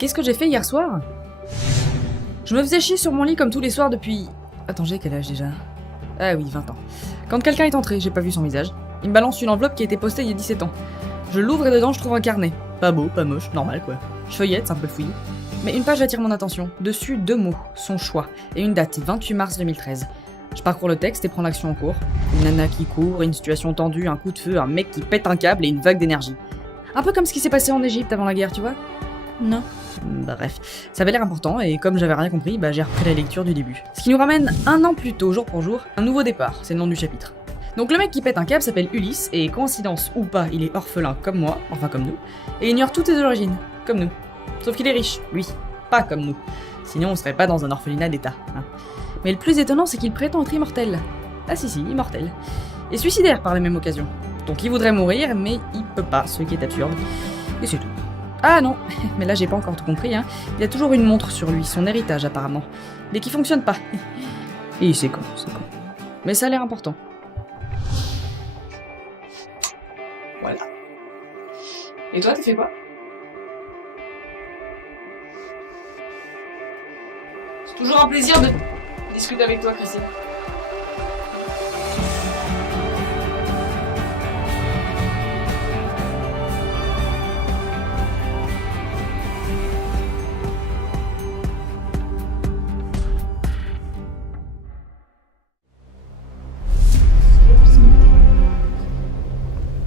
Qu'est-ce que j'ai fait hier soir? Je me faisais chier sur mon lit comme tous les soirs depuis... Attends, j'ai quel âge déjà? Ah oui, 20 ans. Quand quelqu'un est entré, j'ai pas vu son visage. Il me balance une enveloppe qui a été postée il y a 17 ans. Je l'ouvre et dedans je trouve un carnet. Pas beau, pas moche, normal quoi. Je feuillette, c'est un peu fouillis. Mais une page attire mon attention. Dessus, 2 mots, son choix, et une date, 28 mars 2013. Je parcours le texte et prends l'action en cours. Une nana qui court, une situation tendue, un coup de feu, un mec qui pète un câble et une vague d'énergie. Un peu comme ce qui s'est passé en Égypte avant la guerre, tu vois? Non. Bref, ça avait l'air important et comme j'avais rien compris, j'ai repris la lecture du début. Ce qui nous ramène 1 an plus tôt, jour pour jour, un nouveau départ, c'est le nom du chapitre. Donc le mec qui pète un câble s'appelle Ulysse et coïncidence ou pas, il est orphelin comme moi, enfin comme nous, et ignore toutes ses origines, comme nous. Sauf qu'il est riche, lui, pas comme nous. Sinon on serait pas dans un orphelinat d'État. Hein. Mais le plus étonnant c'est qu'il prétend être immortel. Ah si, immortel. Et suicidaire par la même occasion. Donc il voudrait mourir, mais il peut pas, ce qui est absurde. Et c'est tout. Ah non, mais là j'ai pas encore tout compris, hein. Il a toujours une montre sur lui, son héritage apparemment. Mais qui fonctionne pas. Et c'est con, c'est con. Mais ça a l'air important. Voilà. Et toi, tu fais quoi? C'est toujours un plaisir de discuter avec toi, Christine.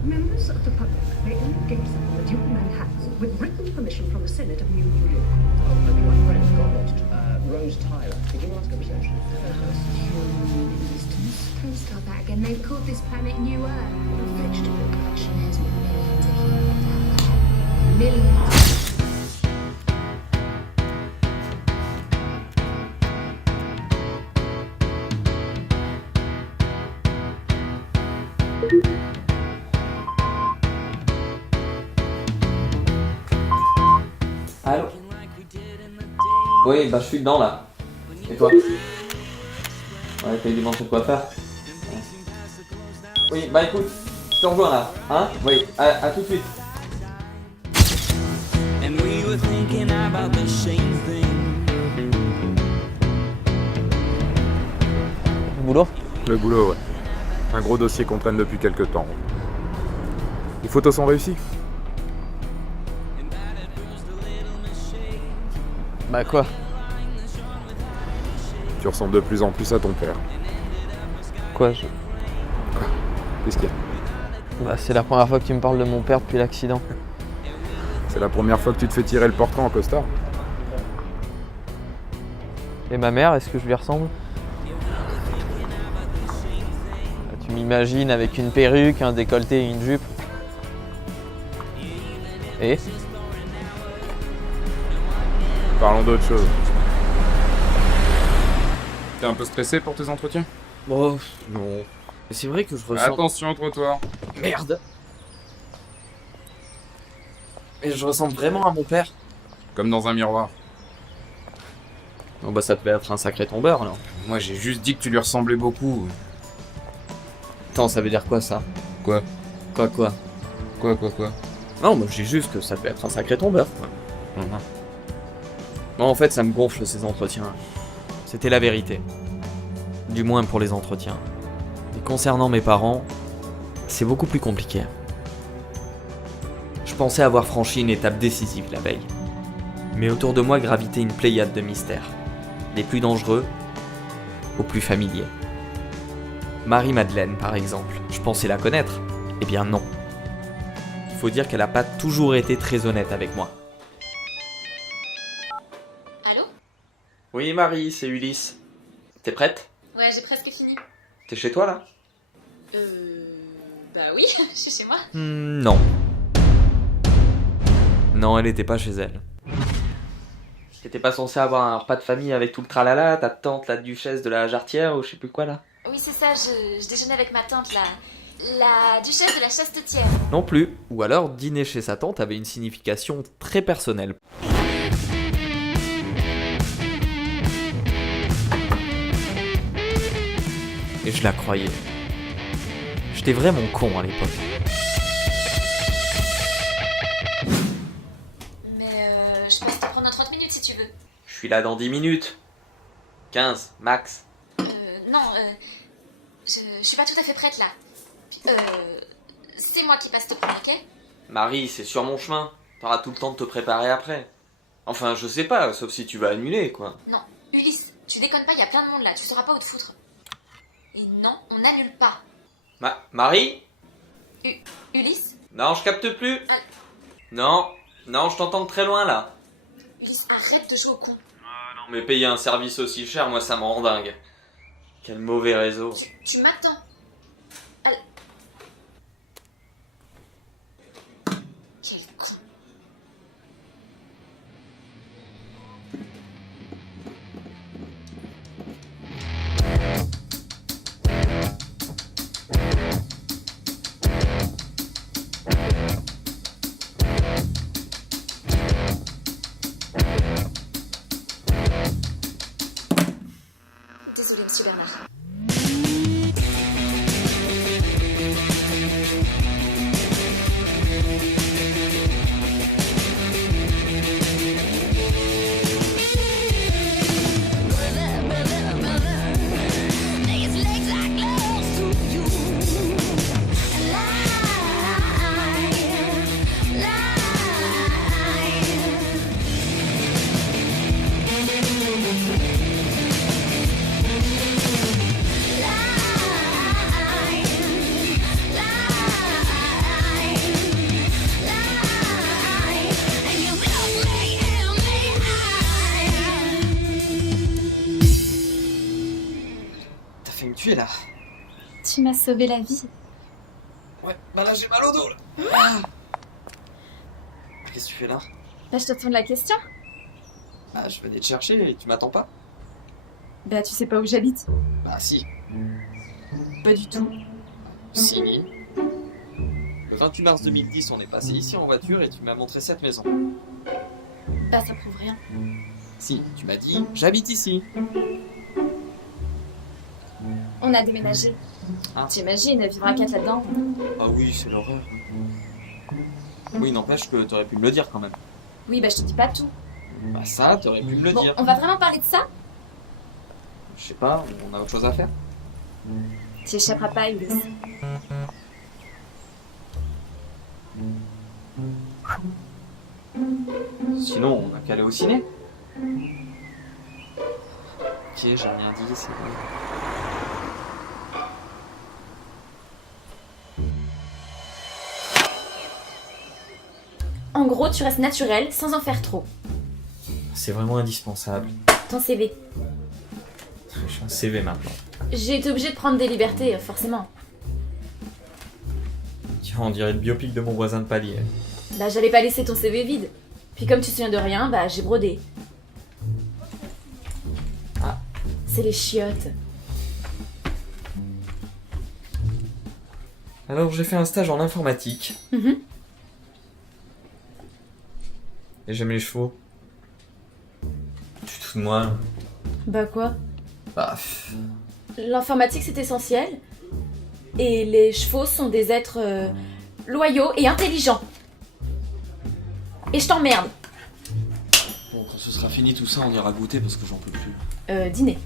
Members of the public may only gaze at the Duke Manhattan with written permission from the Senate of New York. Have you my friend got Rose Tyler? Could you ask her reception? Human existence. Don't start that again. They've called this planet New Earth. The vegetable collection has millions of humans out there. Millions. Allô? Oui, je suis dedans là. Et toi? Ouais, t'as eu du monde chez le coiffeur? Oui, écoute, je te rejoins là, hein? Oui, à tout de suite. And we were thinking about the same thing. Boulot? Le boulot, ouais. Un gros dossier qu'on traîne depuis quelques temps. Les photos sont réussies? Bah quoi? Tu ressembles de plus en plus à ton père. Quoi Qu'est-ce qu'il y a? Bah c'est la première fois que tu me parles de mon père depuis l'accident. C'est la première fois que tu te fais tirer le portrait en costard? Et ma mère, est-ce que je lui ressemble? Bah, tu m'imagines avec une perruque, un décolleté et une jupe. Et? Parlons d'autre chose. T'es un peu stressé pour tes entretiens? Oh, non. Mais c'est vrai que je ressens... Attention au trottoir. Merde. Mais je ressemble vraiment à mon père. Comme dans un miroir. Oh bah ça devait être un sacré tombeur, alors. Moi j'ai juste dit que tu lui ressemblais beaucoup. Attends, ça veut dire quoi, ça? Quoi? Quoi? Quoi? Non, moi j'ai juste que ça devait être un sacré tombeur, quoi. Non, en fait, ça me gonfle, ces entretiens. C'était la vérité. Du moins pour les entretiens. Et concernant mes parents, c'est beaucoup plus compliqué. Je pensais avoir franchi une étape décisive la veille. Mais autour de moi gravitait une pléiade de mystères. Des plus dangereux aux plus familiers. Marie-Madeleine, par exemple, je pensais la connaître. Eh bien non. Il faut dire qu'elle n'a pas toujours été très honnête avec moi. Allô? Oui Marie, c'est Ulysse. T'es prête? Ouais, j'ai presque fini. T'es chez toi là? Bah oui, je suis chez moi. Non. Non, elle était pas chez elle. T'étais pas censé avoir un repas de famille avec tout le tralala, ta tante, la duchesse de la Jarretière ou je sais plus quoi là? Oui, c'est ça, je déjeunais avec ma tante, la duchesse de la Chastetière. Non plus. Ou alors, dîner chez sa tante avait une signification très personnelle. Et je la croyais. J'étais vraiment con à l'époque. Mais je peux te prendre un tu veux. Je suis là dans 10 minutes. 15, max. Non, je suis pas tout à fait prête là. C'est moi qui passe te prendre, ok? Marie, c'est sur mon chemin. T'auras tout le temps de te préparer après. Enfin, je sais pas, sauf si tu vas annuler, quoi. Non, Ulysse, tu déconnes pas, y a plein de monde là, tu sauras pas où te foutre. Et non, on n'annule pas. Marie? Ulysse? Non, je capte plus. Non, je t'entends de très loin, là. Ulysse, arrête de jouer au con. Non, mais payer un service aussi cher, moi, ça me rend dingue. Quel mauvais réseau. Tu m'attends. Quel con. Désolée, monsieur Bernard. T'as fait me tuer, là. Tu m'as sauvé la vie. Ouais, bah là, j'ai mal au dos, là. Ah. Qu'est-ce que tu fais là? Bah, je te retourne la question. Ah, je venais te chercher et tu m'attends pas? Bah, tu sais pas où j'habite? Bah, si. Pas du tout. Si. Le 28 mars 2010, on est passé ici en voiture et tu m'as montré cette maison. Bah, ça prouve rien. Si, tu m'as dit, j'habite ici. On a déménagé. Ah. T'imagines, vivre à 4 là-dedans? Ah oui, c'est l'horreur. Oui, n'empêche que t'aurais pu me le dire quand même. Oui, bah, je te dis pas tout. Bah ça, t'aurais pu me le Bon, dire. on va vraiment parler de ça? Je sais pas, on a autre chose à faire. Tu échapperas pas, Ulysse. Sinon, on a qu'à aller au ciné. Ok, j'ai rien dit, c'est bon. En gros, tu restes naturel, sans en faire trop. C'est vraiment indispensable. Ton CV. J'ai un CV maintenant. J'ai été obligée de prendre des libertés, forcément. Tiens, on dirait le biopic de mon voisin de palier. Bah, j'allais pas laisser ton CV vide. Puis comme tu te souviens de rien, bah, j'ai brodé. Ah. C'est les chiottes. Alors, j'ai fait un stage en informatique. Mhm. Et j'aime les chevaux. Tu te fous de moi? Bah quoi? Bah, L'informatique, c'est essentiel. Et les chevaux sont des êtres loyaux et intelligents. Et je t'emmerde. bon, quand ce sera fini tout ça, on ira goûter parce que j'en peux plus. Dîner.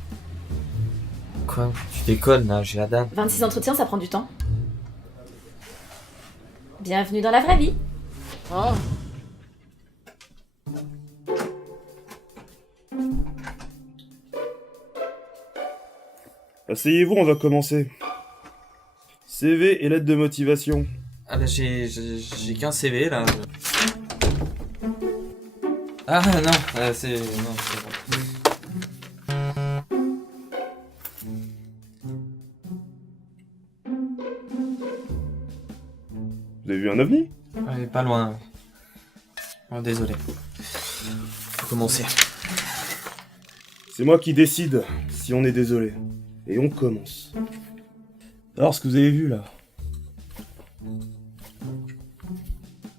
Quoi? Tu déconnes là, j'ai la date. 26 entretiens, ça prend du temps. Bienvenue dans la vraie vie. Ah. Asseyez-vous, on va commencer. CV et lettre de motivation. Ah bah j'ai qu'un CV là. Ah non, c'est bon. Vous avez vu un ovni? Ouais, pas loin. Oh, désolé. Faut commencer. C'est moi qui décide si on est désolé. Et on commence. Alors, ce que vous avez vu là,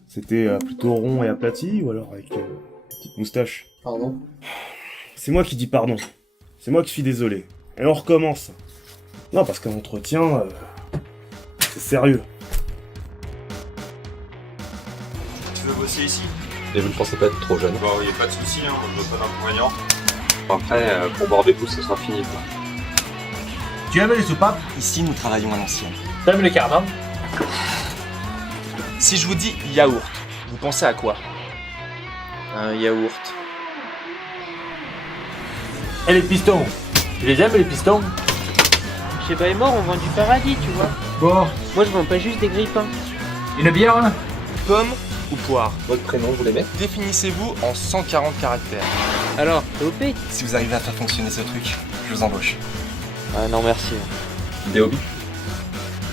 c'était plutôt rond et aplati ou alors avec une petite moustache? Pardon? C'est moi qui dis pardon. C'est moi qui suis désolé. Et on recommence. Non, parce qu'un entretien, c'est sérieux. Tu veux bosser ici? Et vous ne pensez pas être trop jeune? Bon, y a pas de soucis, hein, je veux pas d'inconvénients. Après, pour boire des coups, ce sera fini, quoi. Tu aimes les soupapes? Ici, nous travaillons à l'ancienne. T'aimes les cardins? Si je vous dis yaourt, vous pensez à quoi? Un yaourt. Et les pistons? Tu les aimes les pistons? Chez Baymore, on vend du paradis, tu vois. Bon. Moi, je vends pas juste des grippins. Une bière là? Pomme ou poire? Votre prénom, vous l'aimez? Définissez-vous en 140 caractères. Alors, t'es OP? Si vous arrivez à faire fonctionner ce truc, je vous embauche. Ah non, merci. Des hobbies?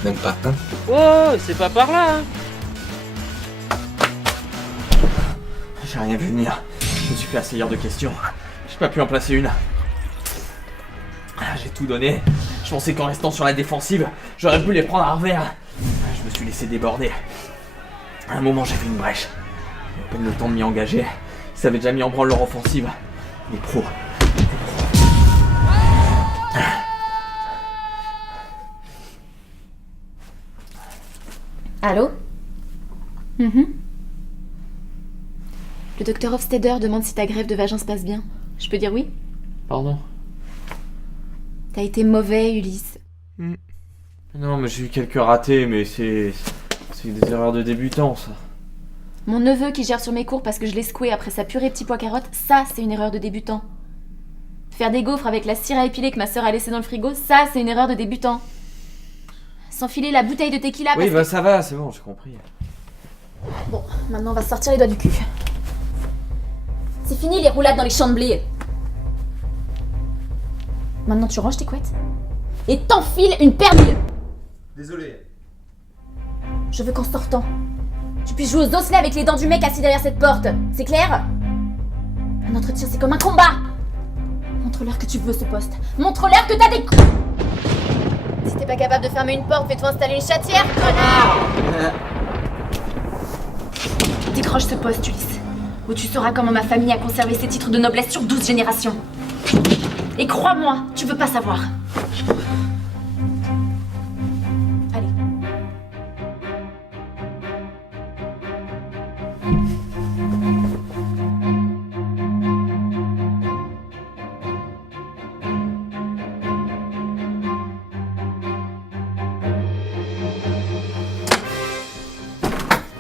Même pas, hein? Oh, c'est pas par là, hein. J'ai rien vu venir. Je me suis fait assaillir de questions. J'ai pas pu en placer une. J'ai tout donné. Je pensais qu'en restant sur la défensive, j'aurais pu les prendre à revers. Je me suis laissé déborder. À un moment, j'ai vu une brèche. À peine le temps de m'y engager. Ils avaient déjà mis en branle leur offensive. Les pros. Allô? Le docteur Hofsteder demande si ta greffe de vagin se passe bien. Je peux dire oui? Pardon? T'as été mauvais, Ulysse. Non, mais j'ai eu quelques ratés, mais c'est des erreurs de débutant, ça. Mon neveu qui gère sur mes cours parce que je l'ai secoué après sa purée petit pois carotte, ça c'est une erreur de débutant. Faire des gaufres avec la cire à épiler que ma sœur a laissé dans le frigo, ça c'est une erreur de débutant. S'enfiler la bouteille de tequila Oui, parce bah que... ça va, c'est bon, j'ai compris. Bon, maintenant on va se sortir les doigts du cul. C'est fini les roulades dans les champs de blé. Maintenant tu ranges tes couettes et t'enfiles une paire de... Désolé. Je veux qu'en sortant, tu puisses jouer aux osselets avec les dents du mec assis derrière cette porte. C'est clair? Un entretien, c'est comme un combat. Montre-leur que tu veux ce poste. Montre-leur que t'as des coups. Si t'es pas capable de fermer une porte, fais-toi installer une chatière, connard. Décroche ce poste, Ulysse, où tu sauras comment ma famille a conservé ses titres de noblesse sur 12 générations. Et crois-moi, tu veux pas savoir. Allez.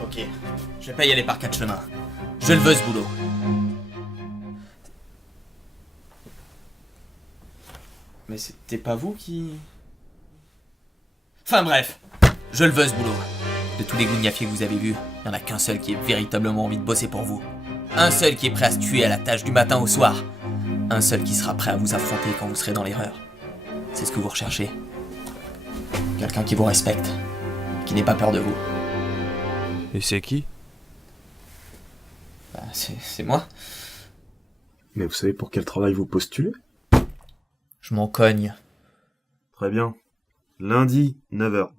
Ok, je vais pas y aller par 4 chemins. Je le veux ce boulot. Mais c'était pas vous qui... Enfin bref, je le veux ce boulot. De tous les gougnafiers que vous avez vus, il y en a qu'un seul qui ait véritablement envie de bosser pour vous. Un seul qui est prêt à se tuer à la tâche du matin au soir. Un seul qui sera prêt à vous affronter quand vous serez dans l'erreur. C'est ce que vous recherchez. Quelqu'un qui vous respecte, qui n'ait pas peur de vous. Et c'est qui? Bah, c'est moi. Mais vous savez pour quel travail vous postulez? Je m'en cogne. Très bien. Lundi, 9h.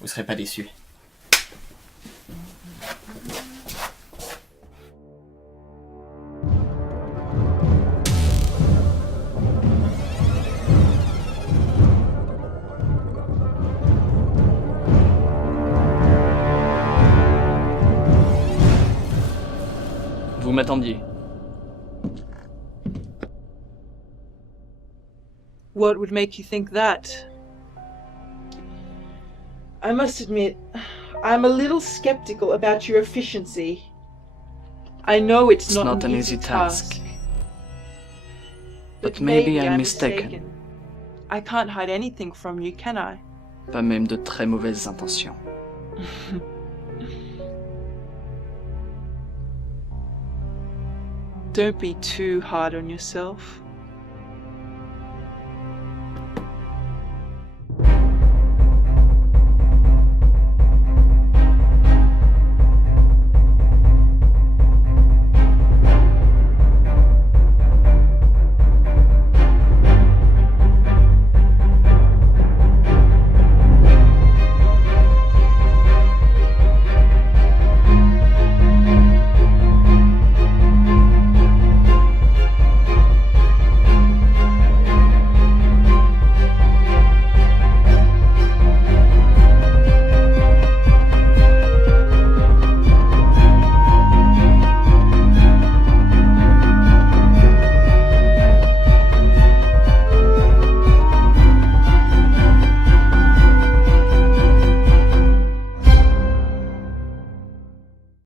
Vous serez pas déçus. Vous m'attendiez. What would make you think that? I must admit, I'm a little skeptical about your efficiency. I know it's not an easy task. But maybe I'm mistaken. I can't hide anything from you, can I? Pas même de très mauvaises intentions. Don't be too hard on yourself.